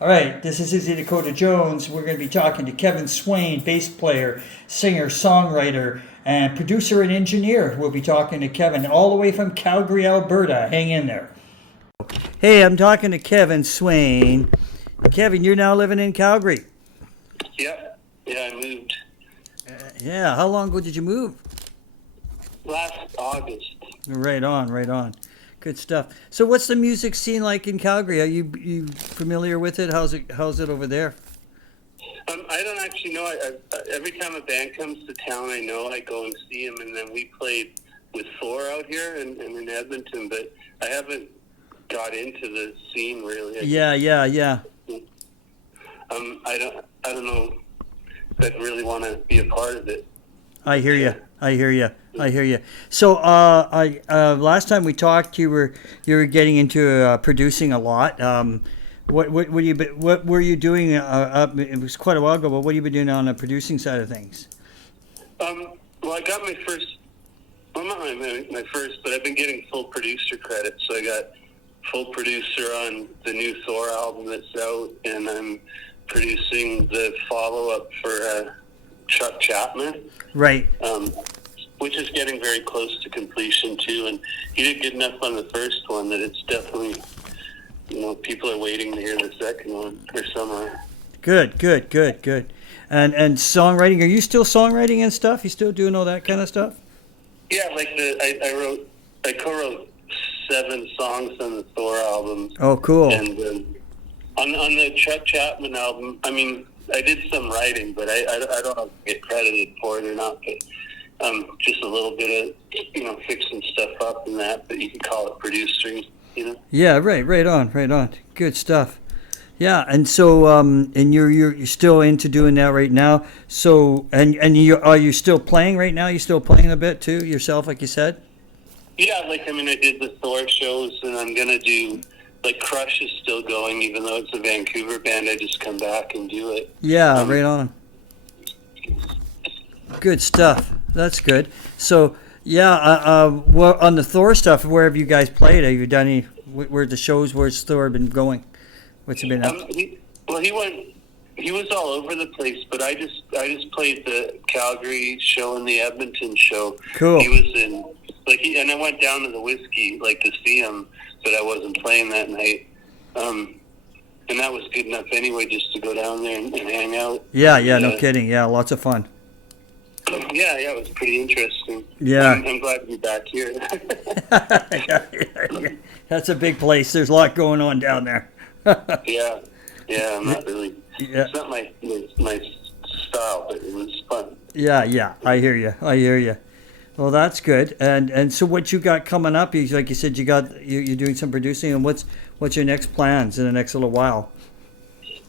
All right, this is Izzy Dakota Jones. We're going to be talking to Kevin Swain, bass player, singer, songwriter, and producer and engineer. We'll be talking to Kevin all the way from Calgary, Alberta. Hang in there. Hey, I'm talking to Kevin Swain. Kevin, you're now living in Calgary. Yeah, I moved Yeah, how long ago did you move? last August. Right on, right on. Good stuff. So, what's the music scene like in Calgary? Are you familiar with it? How's it over there? I don't actually know. Every time a band comes to town, I go and see them, and then we played with Thor out here and in Edmonton, but I haven't got into the scene really. Yeah. I don't know if I really want to be a part of it. I hear you. So, last time we talked, you were getting into producing a lot. What were you doing? It was quite a while ago, but what have you been doing on the producing side of things? Well, I got my first. Well, not my first, but I've been getting full producer credit. So I got full producer on the new Thor album that's out, and I'm producing the follow-up for Chuck Chapman. Right. Which is getting very close to completion too, and he did good enough on the first one that it's definitely, people are waiting to hear the second one or somewhere. Good. And songwriting, are you still songwriting and stuff? You still doing all that kind of stuff? Yeah, like I co-wrote 7 songs on the Thor album. Oh, cool. And on the Chuck Chapman album, I mean, I did some writing, but I don't know if I get credited for it or not, but just a little bit of, fixing stuff up and that, but you can call it producing, Yeah, right on. Good stuff. Yeah, and so and you're still into doing that right now. So and are you still playing right now? You still playing a bit too yourself, like you said? Yeah, I did the Thor shows, and I'm gonna do Crush is still going, even though it's a Vancouver band. I just come back and do it. Yeah, right on. Good stuff. That's good. So, yeah, well, on the Thor stuff, where have you guys played? Have you done any? Where the shows? Where's Thor been going? What's it been up? He was all over the place, but I just played the Calgary show and the Edmonton show. Cool. He was in and I went down to the Whiskey to see him, but I wasn't playing that night. And that was good enough anyway, just to go down there and hang out. Yeah, no kidding. Yeah, lots of fun. Yeah, it was pretty interesting. Yeah. I'm glad to be back here. yeah. That's a big place. There's a lot going on down there. yeah, I'm not really. Yeah. It's not my style, but it was fun. Yeah. I hear you. Well, that's good. And so, what you got coming up? Like you said, you're doing some producing. And what's your next plans in the next little while?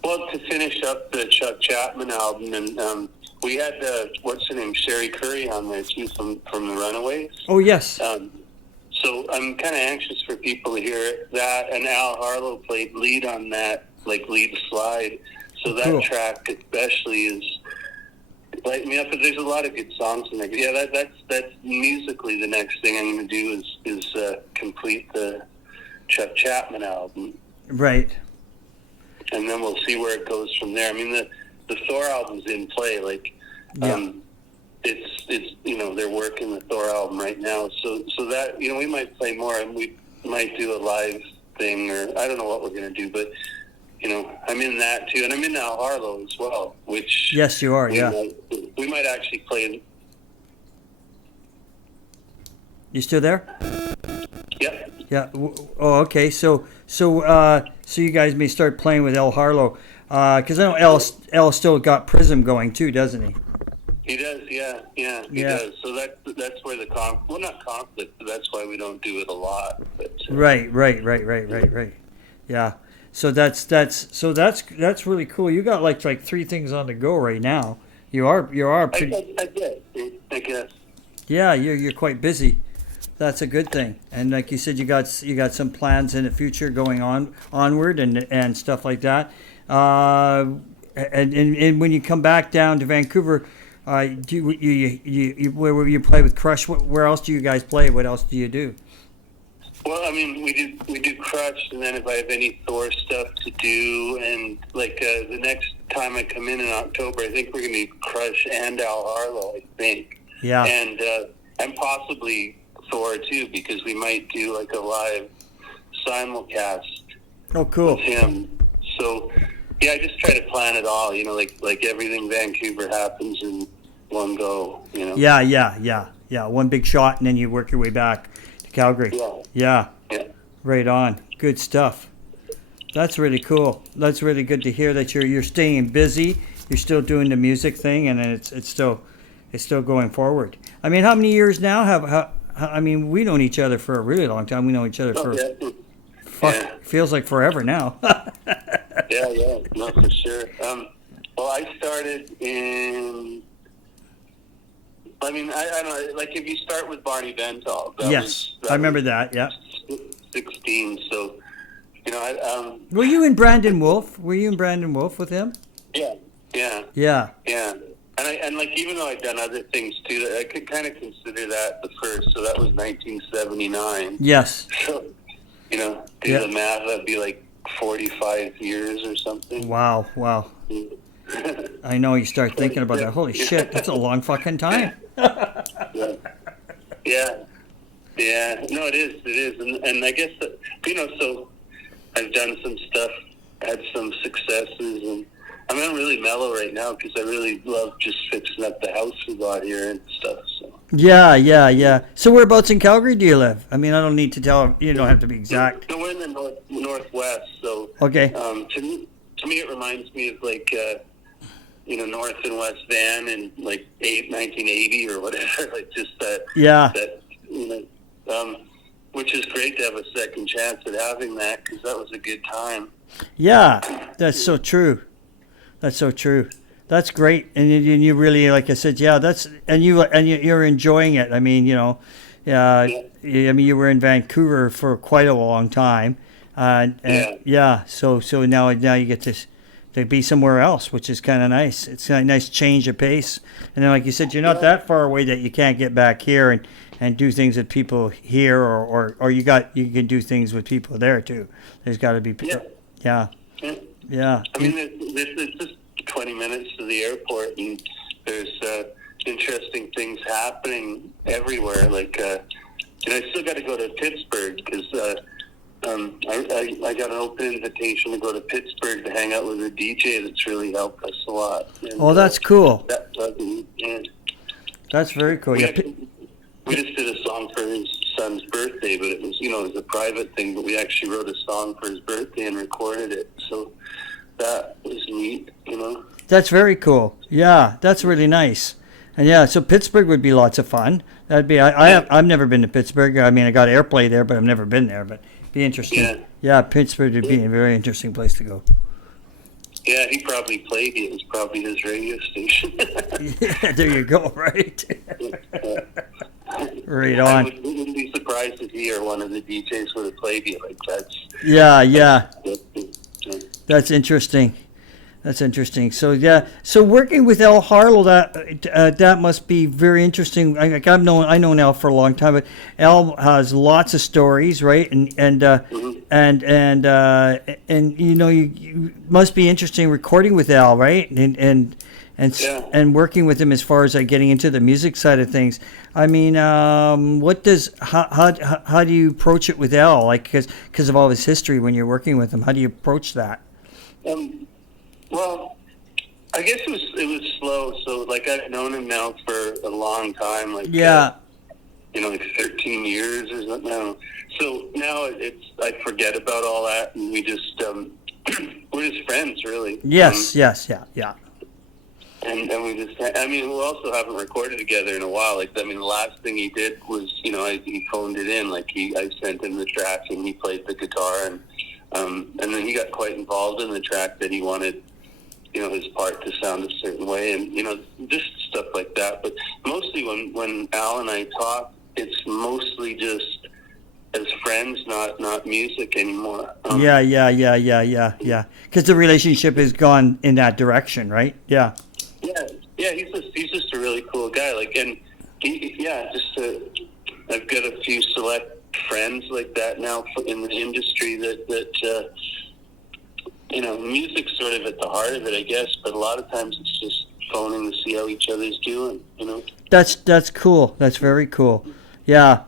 Well, to finish up the Chuck Chapman album, and we had what's her name, Sherry Curry, on there too from the Runaways. Oh yes. So I'm kind of anxious for people to hear that. And Al Harlow played lead on that, lead slide. So that cool. track especially is light me up. But there's a lot of good songs in there. Yeah, that's musically the next thing I'm going to do is complete the Chuck Chapman album. Right. And then we'll see where it goes from there. I mean, the Thor album's in play. It's they're working the Thor album right now. So that we might play more, and we might do a live thing, or I don't know what we're going to do, but I'm in that too, and I'm in Al Harlow as well. Which yes, you are. We might actually play. You still there? Yep. Yeah. Oh, okay. So you guys may start playing with Al Harlow, because I know Al still got Prism going too, doesn't he? He does. Yeah. He does. So that's where the not conflict, but that's why we don't do it a lot. But, Right. Yeah. So that's really cool. You got like 3 things on the go right now. You are pretty. I guess. Yeah, you're quite busy. That's a good thing. And like you said, you got some plans in the future going onward and stuff like that. And when you come back down to Vancouver, do you where you play with Crush? Where else do you guys play? What else do you do? Well, I mean, we do Crush, and then if I have any Thor stuff to do, and like the next time I come in October, I think we're going to do Crush and Al Harlow, I think. Yeah. And possibly Thor too, because we might do like a live simulcast Oh, cool. with him. So yeah, I just try to plan it all. You know, like everything Vancouver happens in one go. You know. Yeah. One big shot, and then you work your way back to Calgary. Yeah. Right on. Good stuff. That's really cool. That's really good to hear that you're staying busy. You're still doing the music thing, and it's still going forward. I mean, how many years now I mean, we known each other for a really long time. We know each other for feels like forever now. Yeah, no, for sure. Well, I started in. I mean, I don't know. Like, if you start with Barney Bentall, I remember that. Yeah. 16. So, you know, Were you in Brandon Wolf? Were you in Brandon Wolf with him? Yeah. And like, even though I've done other things too, I could kind of consider that the first. So that was 1979. Yes. So, you know, do the math. That'd be like 45 years or something. Wow. I know, you start thinking about that. Holy shit, that's a long fucking time. Yeah. No, it is. And I guess that, you know, so I've done some stuff, had some successes, and I mean, I'm really mellow right now because I really love just fixing up the house we got here and stuff. So. Yeah. So whereabouts in Calgary do you live? I mean, I don't need to tell. You don't have to be exact. No, we're in the northwest. So okay. To me, it reminds me of like you know, North and West Van in like 1980 or whatever. Like just that. Yeah. That, you know, which is great to have a second chance at having that because that was a good time. Yeah, that's so true. That's great, and you really, like I said, you're enjoying it. I mean, you know, I mean, you were in Vancouver for quite a long time, So now you get to be somewhere else, which is kind of nice. It's a nice change of pace, and then, like you said, you're not that far away that you can't get back here and do things with people here, or you can do things with people there too. There's got to be, yeah. I mean, it's just 20 minutes to the airport, and there's interesting things happening everywhere. Like, and I still got to go to Pittsburgh because I got an open invitation to go to Pittsburgh to hang out with a DJ that's really helped us a lot. And, that's cool. Yeah. That's very cool. We just did a song for his son's birthday, but it was, you know, it was a private thing, but we actually wrote a song for his birthday and recorded it. So that was neat, you know. That's very cool. Yeah, that's really nice. And so Pittsburgh would be lots of fun. That'd be. I've never been to Pittsburgh. I mean, I got airplay there, but I've never been there. But it'd be interesting. Yeah, Pittsburgh would be a very interesting place to go. Yeah, he probably played it. It was probably his radio station. Yeah, there you go. Right. Right on. I wouldn't be surprised if he or one of the DJs would have played it like that. Yeah. That's interesting. So working with Al Harlow, that must be very interesting. I've known Al for a long time, but Al has lots of stories, right? And you know, you must be interesting recording with Al, right? And working with him as far as getting into the music side of things. I mean, how do you approach it with Al? Like, because of all his history when you're working with him, how do you approach that? Well, I guess it was slow. So like I've known him now for a long time. Like you know, like 13 years or something. I don't know. So now I forget about all that, and we just we're just friends, really. Yes. And we just, I mean, we also haven't recorded together in a while. Like, I mean, the last thing he did was, you know, he phoned it in. Like, I sent him the track, and he played the guitar, and then he got quite involved in the track that he wanted, you know, his part to sound a certain way, and, you know, just stuff like that. But mostly when Al and I talk, it's mostly just as friends, not music anymore. Yeah. Because the relationship has gone in that direction, right? Yeah. Yeah. He's just a really cool guy. Like, and I've got a few select friends like that now in the industry that music's sort of at the heart of it, I guess, but a lot of times it's just phoning to see how each other's doing, That's cool. That's very cool. Yeah,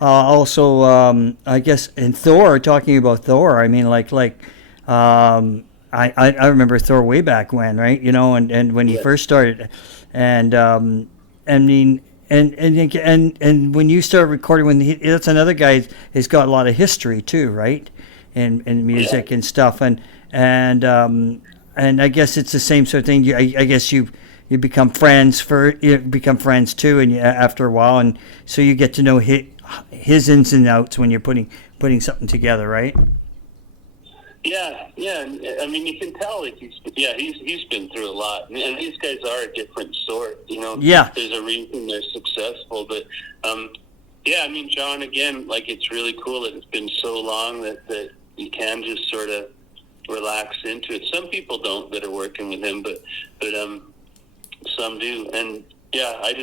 also, I guess in Thor, talking about Thor, I mean, I remember Thor way back when, right? And when he first started, and I mean, and when you start recording, that's another guy who's got a lot of history too, right? In music and stuff, and I guess it's the same sort of thing. I guess you become friends too, and after a while, and so you get to know his ins and outs when you're putting something together, right? Yeah. I mean, you can tell he's been through a lot, and these guys are a different sort. Yeah. There's a reason they're successful, but I mean, John, again, it's really cool that it's been so long that you can just sort of relax into it. Some people don't that are working with him, but some do, and I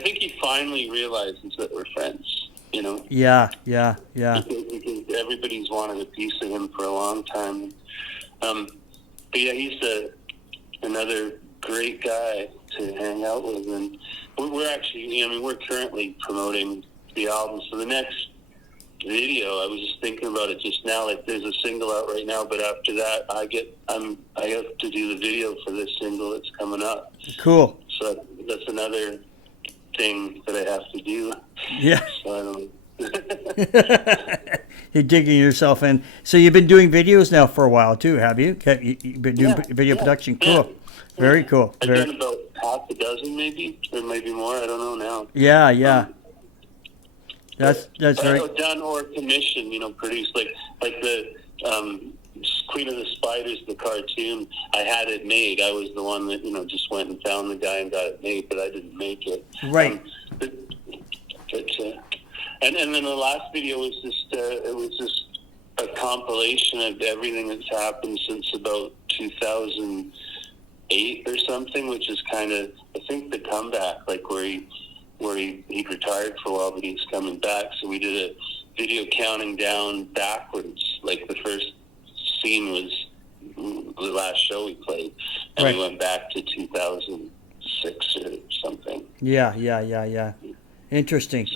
think he finally realizes that we're friends. Yeah. Because everybody's wanted a piece of him for a long time. But he's another great guy to hang out with, and we're actually, we're currently promoting the album. So the next video, I was just thinking about it just now. There's a single out right now, but after that, I have to do the video for this single that's coming up. Cool. So that's another thing that I have to do. Yeah. So I don't. You're digging yourself in. So you've been doing videos now for a while too, have you? You've been doing video production. Cool. Yeah. Very cool. I've done about half a dozen, maybe, or maybe more. I don't know now. Yeah. That's very done or commissioned. Produced like the Queen of the Spiders, the cartoon. I had it made. I was the one that just went and found the guy and got it made, but I didn't make it. Right. And then the last video was just a compilation of everything that's happened since about 2008 or something, which is kind of, I think, the comeback, where he retired for a while, but he's coming back. So we did a video counting down backwards. The first scene was the last show we played, and we went back to 2006 or something. Yeah. Interesting.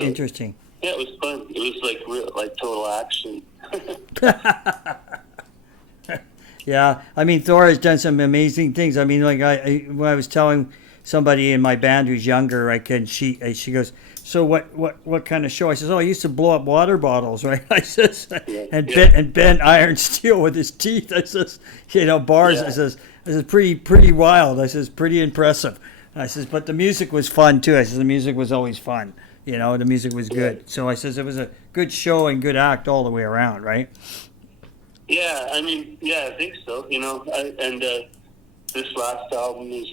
Yeah, it was fun. It was like total action. Yeah, I mean, Thor has done some amazing things. I mean, when I was telling somebody in my band who's younger, she goes, so what kind of show? I says, I used to blow up water bottles, right? I says, and bend iron steel with his teeth. I says, bars. Yeah. I says, pretty wild. I says, pretty impressive. I says, but the music was fun too. I says, the music was always fun. The music was good. Yeah. So I says it was a good show and good act all the way around, right? Yeah, I mean, I think so. This last album is,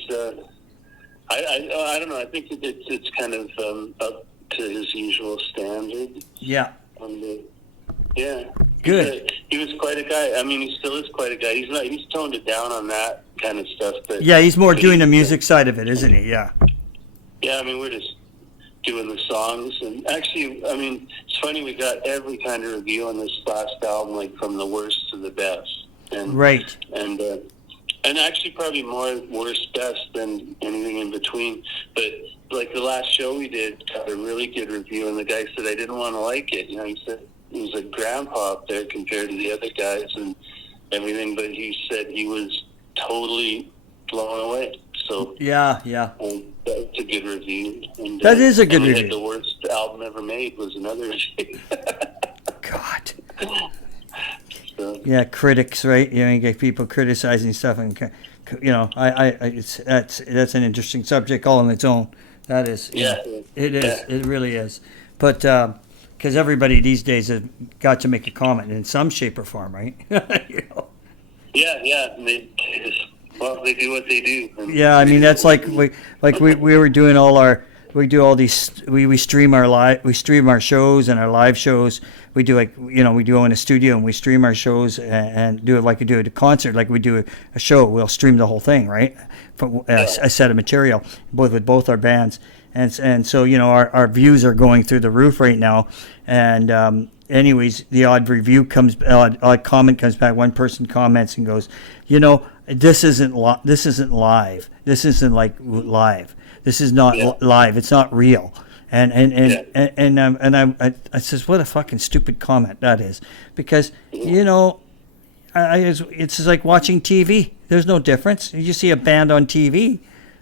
I don't know. I think it's kind of up to his usual standard. Yeah. And, good. He was quite a guy. I mean, he still is quite a guy. He's toned it down on that kind of stuff. But he's more doing the music side of it, isn't he? Yeah. Yeah, I mean, we're just doing the songs, and actually, I mean, it's funny, we got every kind of review on this last album, from the worst to the best, and right, and actually probably more worst best than anything in between. But the last show we did got a really good review, and the guy said I didn't want to like it. He said he was a grandpa up there compared to the other guys and everything, but he said he was totally blown away. So yeah. That's a good review. And, that is a good review. The worst album ever made was another review. God. So. Yeah, critics, right? You get people criticizing stuff, and that's an interesting subject all on its own. That is. Yeah. It is. Yeah. It really is. But because everybody these days has got to make a comment in some shape or form, right? Yeah. And they do what they do. Yeah, I mean that's we were doing we stream our shows and our live shows. We do we do in a studio and we stream our shows and do it like we do at a concert, like we do a show. We'll stream the whole thing, right? A set of material, with both our bands, and so our views are going through the roof right now. And anyways, the odd comment comes back. One person comments and goes, this isn't live. This isn't like live. This is not live. It's not real. I says, what a fucking stupid comment that is, because it's just like watching TV. There's no difference. You see a band on TV.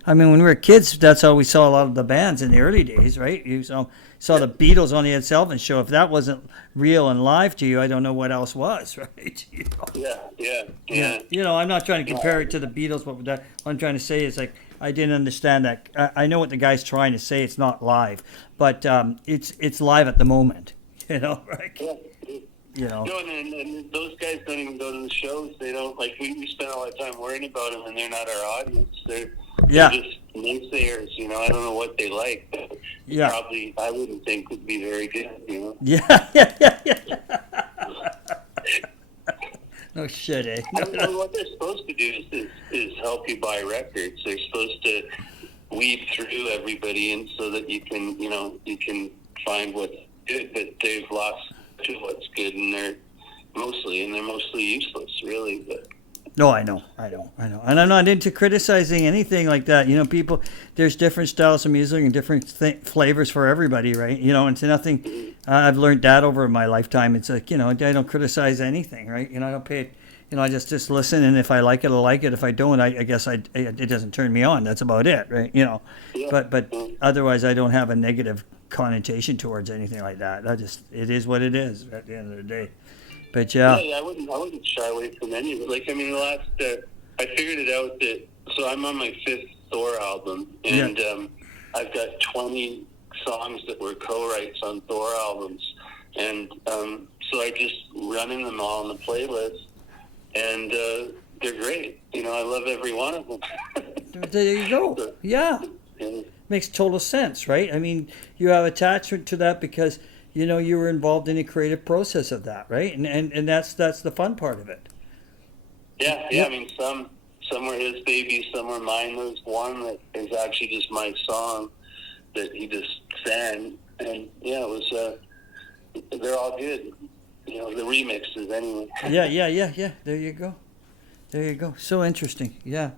I mean, when we were kids, that's how we saw a lot of the bands in the early days, right? You saw the Beatles on the Ed Sullivan Show. If that wasn't real and live to you, I don't know what else was, right? Yeah. I'm not trying to compare it to the Beatles, but what I'm trying to say is, like, I didn't understand that. I know what the guy's trying to say. It's not live, but it's live at the moment, right? Yeah. No, and those guys don't even go to the shows. They don't, like, we spend all our time worrying about them, and they're not our audience. They're just naysayers, I don't know what they like, but probably I wouldn't think would be very good, Yeah. No shit, eh? What they're supposed to do is help you buy records. They're supposed to weed through everybody, and so that you can find what's good, but they've lost to what's good, and they're mostly useless, really. But no, I know, and I'm not into criticizing anything like that. People, there's different styles of music and different flavors for everybody, right? It's nothing. I've learned that over my lifetime. It's like, I don't criticize anything, right? I don't pay. I just listen, and if I like it, I like it. If I don't, I guess it doesn't turn me on. That's about it, right? But otherwise, I don't have a negative connotation towards anything like that. It is what it is at the end of the day. But yeah, I wouldn't shy away from any of it. Like, I mean, I figured it out that, so I'm on my 5th Thor album, and I've got 20 songs that were co-writes on Thor albums, and so I just running them all on the playlist, and they're great. I love every one of them. There you go. Yeah. Makes total sense, right? I mean, you have attachment to that because you were involved in the creative process of that, right? And that's the fun part of it. Yeah. I mean, some were his babies, some were mine. There's one that is actually just my song that he just sang, and it was. They're all good, the remixes anyway. Yeah. There you go. So interesting. Yeah.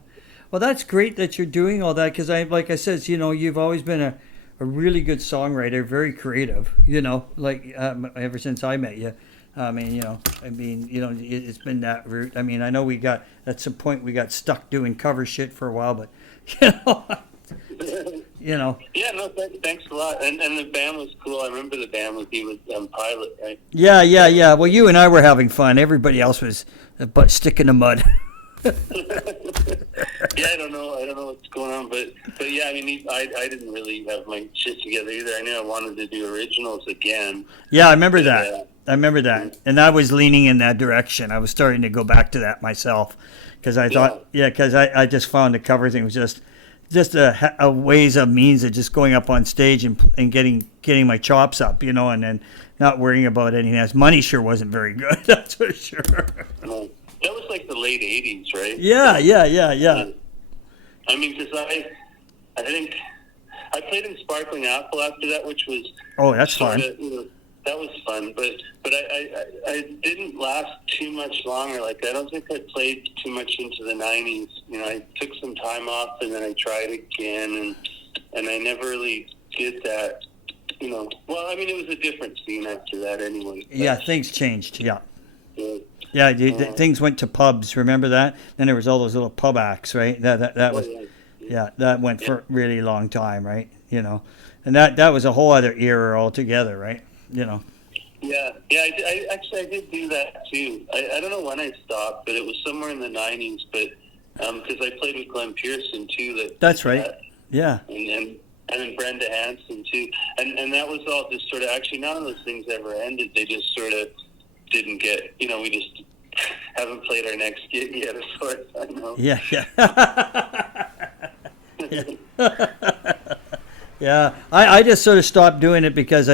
Well, that's great that you're doing all that, because like I said, you've always been a really good songwriter, very creative, ever since I met you. It's been that route. I mean, I know at some point we got stuck doing cover shit for a while, but, Yeah, no, thanks a lot. And the band was cool. I remember the band with you with Pilot, right? Yeah. Well, you and I were having fun. Everybody else was butt stick in the mud. Yeah, I don't know what's going on, but yeah, I mean, I didn't really have my shit together either. I knew I wanted to do originals again. Yeah, I remember that. And I was leaning in that direction. I was starting to go back to that myself, because I thought, because I just found the cover thing was just a ways of means of just going up on stage and getting my chops up, and then not worrying about anything else. Money sure wasn't very good, that's for sure. No. That was like the late 80s, right? Yeah. I mean, because I think I played in Sparkling Apple after that, which was that's fun. That was fun, but I didn't last too much longer. Like, I don't think I played too much into the 90s. I took some time off, and then I tried again, and I never really did that. Well, I mean, it was a different scene after that anyway. Yeah, things changed. Yeah. Things went to pubs. Remember that? Then there was all those little pub acts, right? That was, that went for a really long time, right? And that was a whole other era altogether, right? Yeah. I did do that too. I don't know when I stopped, but it was somewhere in the 90s. But because I played with Glenn Pearson too. That's right. Yeah. And then Brenda Hansen too. And that was all just sort of, actually none of those things ever ended. They just sort of didn't get, we just haven't played our next gig yet, as far as I know. Yeah. Yeah. I just sort of stopped doing it because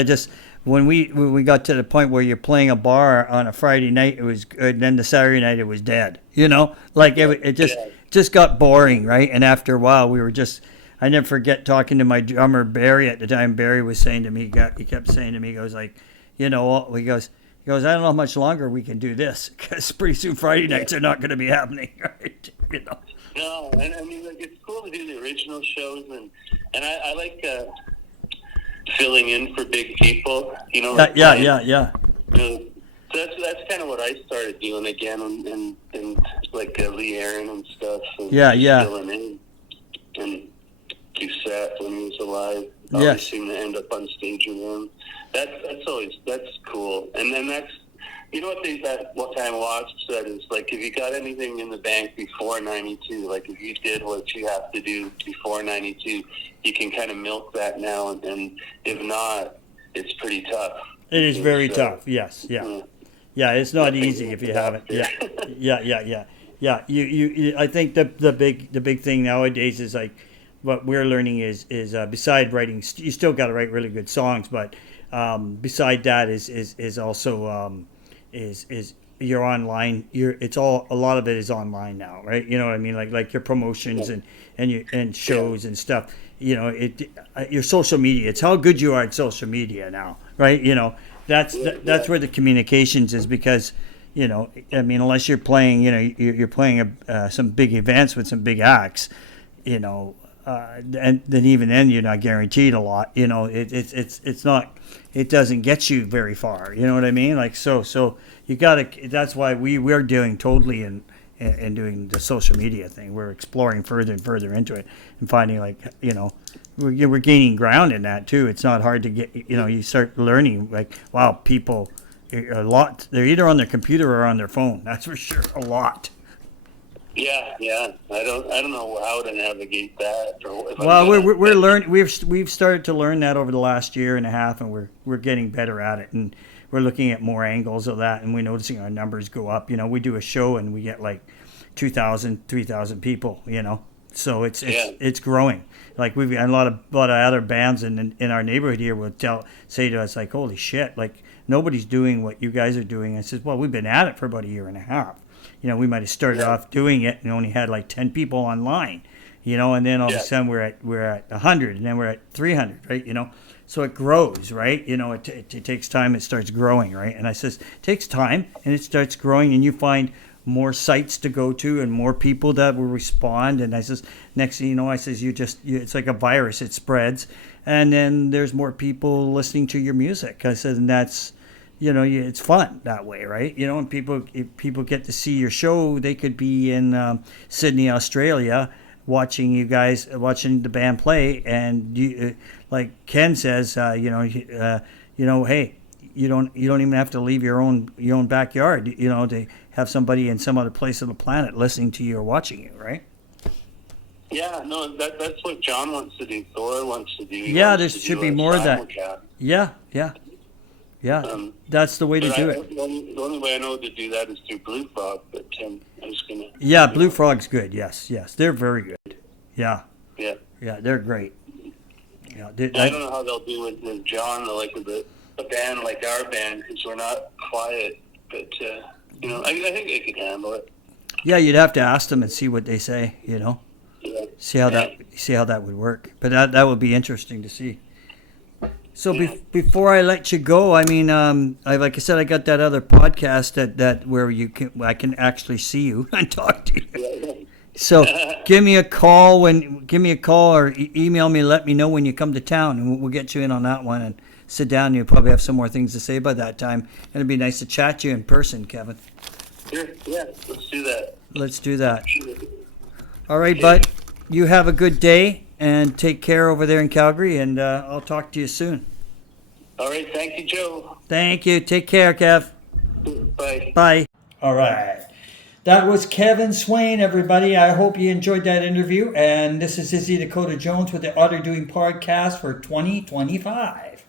when we got to the point where you're playing a bar on a Friday night, it was good, and then the Saturday night it was dead. It just got boring, right? And after a while, we were just, I never forget talking to my drummer Barry at the time. Barry was saying to me, he kept saying to me, he goes like, he goes, I don't know how much longer we can do this, because pretty soon Friday nights are not going to be happening, right? No, and I mean, like, it's cool to do the original shows, and I like filling in for big people, Like yeah. That's kind of what I started doing again, and like Lee Aaron and stuff. And filling in and do sets when he was alive. Always seem to end up on stage with him. That's cool. And then that's, what time Wasp said is, like, if you got anything in the bank before 92, like if you did what you have to do before 92, you can kind of milk that now, and if not, it's pretty tough. It is very tough. Yes. Yeah. Yeah. It's not easy if you haven't. Yeah. Yeah. You I think the big thing nowadays is, like, what we're learning is beside writing, you still got to write really good songs, but beside that is also is you're online. A lot of it is online now, right? You know what I mean? Like your promotions and shows and stuff. Your social media. It's how good you are at social media now, right? That's where the communications is, because I mean, unless you're playing, you're playing some big events with some big acts, and then even then you're not guaranteed a lot. It's not. It doesn't get you very far. You know what I mean? Like so you gotta. That's why we're doing totally and doing the social media thing. We're exploring further and further into it and finding, like, we're gaining ground in that too. It's not hard to get. You start learning, like, wow, people a lot. They're either on their computer or on their phone. That's for sure. A lot. Yeah. I don't know how to navigate that. Well, we're learning. We've started to learn that over the last year and a half, and we're getting better at it, and we're looking at more angles of that, and we're noticing our numbers go up. We do a show and we get like 2,000, 3,000 people. So it's growing. Like, we've got a lot of other bands in our neighborhood here will say to us, like, holy shit, like, nobody's doing what you guys are doing. I says, well, we've been at it for about a year and a half. We might have started off doing it and only had like 10 people online, and then all of a sudden we're at 100, and then we're at 300, right? So it grows, right? It takes time. It starts growing, right? And I says, it takes time, and it starts growing, and you find more sites to go to and more people that will respond. And I says, next thing you know, it's like a virus. It spreads, and then there's more people listening to your music. I said, and that's, it's fun that way, right? And if people get to see your show, they could be in Sydney, Australia, watching the band play, and like Ken says, hey, you don't even have to leave your own backyard, to have somebody in some other place on the planet listening to you or watching you, right? Yeah, no, that's what John wants to do. Thor wants to do. Yeah, there should be more of that. Yeah. That's the way to do it. The only way I know to do that is through Blue Frog, but I'm just gonna. Yeah, Blue Frog's good. Yes, they're very good. Yeah, they're great. Yeah, I don't know how they'll do with John, like with a band like our band, because we're not quiet. But I think they could handle it. Yeah, you'd have to ask them and see what they say. Yeah. See how that would work. But that would be interesting to see. So before I let you go, I mean, like I said, I got that other podcast that where I can actually see you and talk to you. So give me a call or email me. Let me know when you come to town, and we'll get you in on that one and sit down. And you'll probably have some more things to say by that time. And it'd be nice to chat to you in person, Kevin. Sure. Yeah. Let's do that. All right, bud. You have a good day. And take care over there in Calgary, and I'll talk to you soon. All right. Thank you, Joe. Thank you. Take care, Kev. Bye. Bye. All right. That was Kevin Swain, everybody. I hope you enjoyed that interview. And this is Izzy Dakota Jones with the Otter Doing Podcast for 2025.